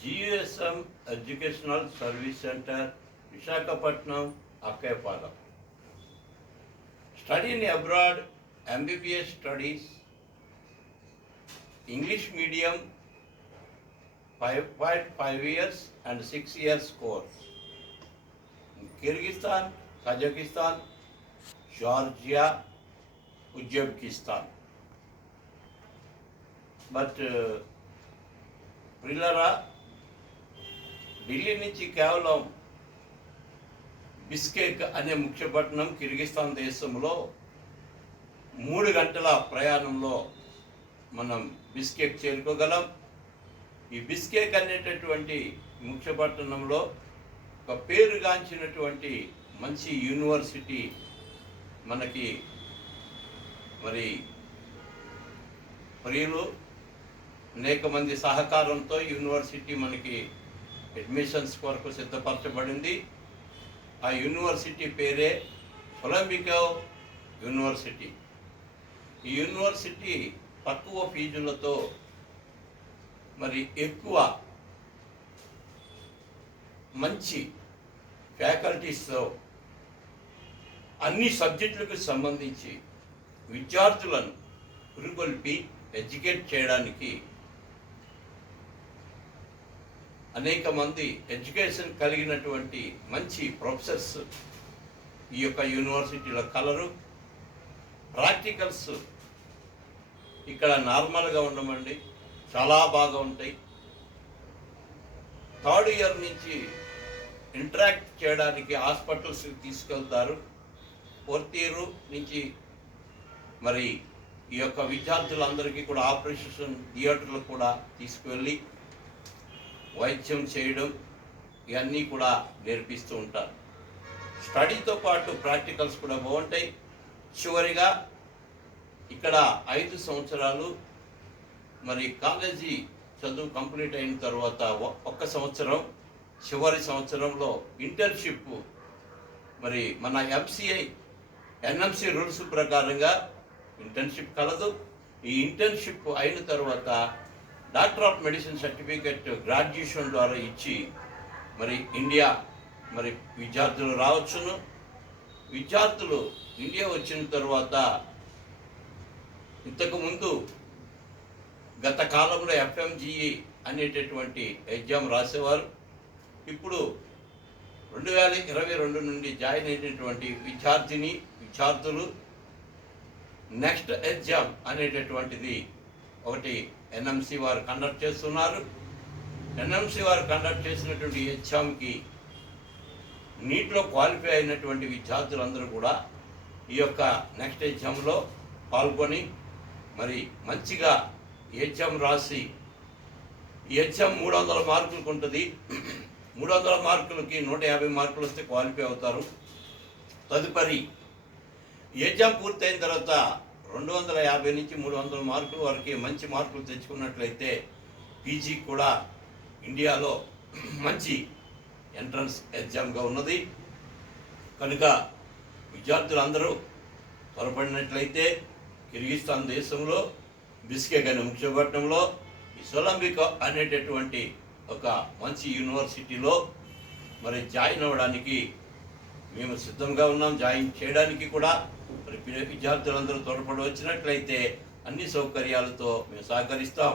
GUSM Educational Service Center, Visakhapatnam, Akkayapalem. Studying abroad, MBBS studies, English medium, 5 years and 6 years course. In Kyrgyzstan, Kazakhstan, Georgia, Uzbekistan. But ప్రిల్లరా Delhi నుంచి కేవలం Bishkek అనే ముఖ్య పట్టణం కిర్గిస్థాన్ దేశంలో 3 గంటల ప్రయాణంలో మనం బిష్కెక్ చేరుకోగలం. ఈ బిష్కెక్ అనేటటువంటి ముఖ్య పట్టణంలో ఒక పేరుగాంచినటువంటి మంచి యూనివర్సిటీ మనకి మరి ప్రియులు అనేక మంది సహకారంతో యూనివర్సిటీ మనకి అడ్మిషన్స్ కొరకు సిద్ధపరచబడింది. ఆ యూనివర్సిటీ పేరే కొలంబియా యూనివర్సిటీ. ఈ యూనివర్సిటీ తక్కువ ఫీజులతో మరి ఎక్కువ మంచి ఫ్యాకల్టీస్తో అన్ని సబ్జెక్టులకు సంబంధించి విద్యార్థులను పురుగొల్పి ఎడ్యుకేట్ చేయడానికి అనేక మంది ఎడ్యుకేషన్ కలిగినటువంటి మంచి ప్రొఫెసర్స్ ఈ యొక్క యూనివర్సిటీలో కలరు. ప్రాక్టికల్స్ ఇక్కడ నార్మల్గా ఉండమండి, చాలా బాగా ఉంటాయి. 3rd ఇయర్ నుంచి ఇంటరాక్ట్ చేయడానికి హాస్పిటల్స్కి తీసుకెళ్తారు. 4th ఇయర్ నుంచి మరి ఈ యొక్క విద్యార్థులందరికీ కూడా ఆపరేషన్ థియేటర్లు కూడా తీసుకువెళ్ళి వైద్యం చేయడం ఇవన్నీ కూడా నేర్పిస్తూ ఉంటారు. స్టడీతో పాటు ప్రాక్టికల్స్ కూడా బాగుంటాయి. చివరిగా ఇక్కడ 5 సంవత్సరాలు మరి కాలేజీ చదువు కంప్లీట్ అయిన తర్వాత 1 సంవత్సరం, చివరి సంవత్సరంలో ఇంటర్న్షిప్ మరి మన NMC రూల్స్ ప్రకారంగా ఇంటర్న్షిప్ కలదు. ఈ ఇంటర్న్షిప్ అయిన తర్వాత doctor of medicine certificate graduation ద్వారా ఇచ్చి మరి ఇండియా మరి విద్యార్థులు రావచ్చును. విద్యార్థులు ఇండియా వచ్చిన తర్వాత ఇంతకుముందు గత కాలంలో FMGE అనేటటువంటి ఎగ్జామ్ రాసేవారు. ఇప్పుడు 2022 నుండి జాయిన్ అయినటువంటి విద్యార్థులు నెక్స్ట్ ఎగ్జామ్ అనేటటువంటిది ఒకటి NMC వారు కండక్ట్ చేస్తున్నారు. NMC వారు కండక్ట్ చేసినటువంటి ఎగ్జామ్కి నీట్లో క్వాలిఫై అయినటువంటి విద్యార్థులందరూ కూడా ఈ యొక్క నెక్స్ట్ ఎగ్జామ్లో పాల్గొని మరి మంచిగా ఎగ్జామ్ రాసి ఈ ఎగ్జామ్ 300 మార్కులకు ఉంటుంది. 300 మార్కులకి 150 మార్కులు వస్తే క్వాలిఫై అవుతారు. తదుపరి ఎగ్జామ్ పూర్తయిన తర్వాత 250 నుంచి 300 మార్కుల వరకు మంచి మార్కులు తెచ్చుకున్నట్లయితే PG కూడా ఇండియాలో మంచి ఎంట్రన్స్ ఎగ్జామ్గా ఉన్నది. కనుక విద్యార్థులందరూ త్వరపడినట్లయితే కిర్గిస్థాన్ దేశంలో బిష్కెక్ అనే ముఖ్య పట్టణంలో ఈ కొలంబియా అనేటటువంటి ఒక మంచి యూనివర్సిటీలో మరి జాయిన్ అవ్వడానికి మేము సిద్ధంగా ఉన్నాం. జాయిన్ చేయడానికి కూడా మరి విద్యార్థులందరూ త్వరపడి వచ్చినట్లయితే అన్ని సౌకర్యాలతో మేము సహకరిస్తాం.